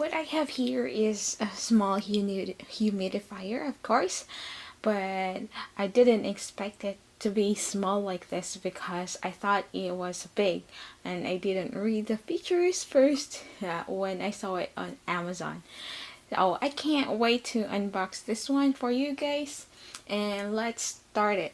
what I have here is a small humidifier, of course, but I didn't expect it to be small like this because I thought it was big, and I didn't read the features first when I saw it on Amazon. So I can't wait to unbox this one for you guys, and let's start it.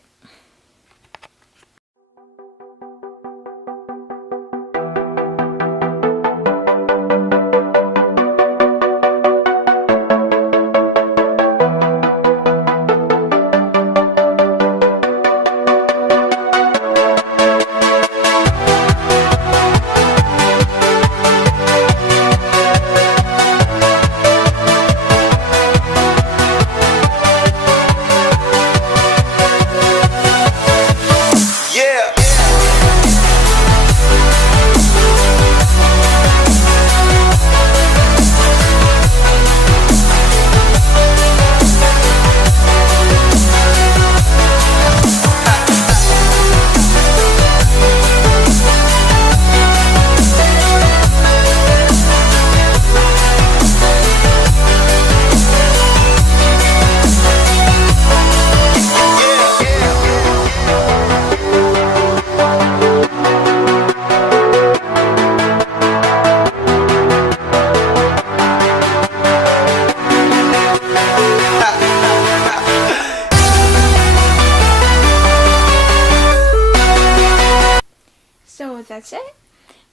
So that's it.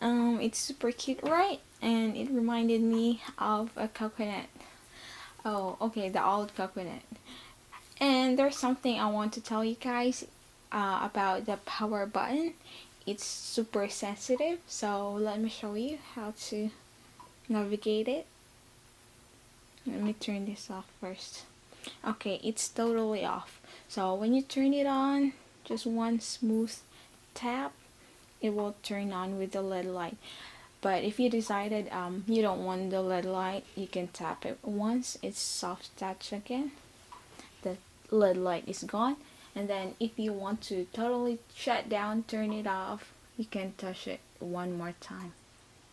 It's super cute, right? And it reminded me of a coconut. Oh, okay, the old coconut. And there's something I want to tell you guys about the power button. It's super sensitive, so let me show you how to navigate it. Let me turn this off first. Okay, it's totally off. So when you turn it on, just one smooth tap, it will turn on with the LED light. But if you decided you don't want the LED light, you can tap it once. It's soft touch again. The LED light is gone. And then if you want to totally shut down, turn it off, you can touch it one more time.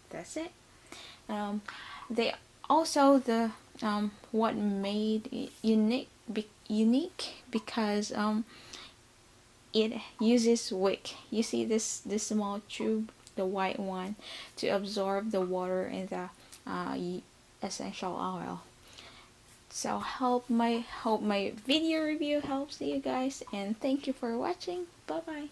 That's it. They also what made it unique because it uses wick. You see this small tube, the white one, to absorb the water and the essential oil. So hope my video review helps you guys, and thank you for watching. Bye bye.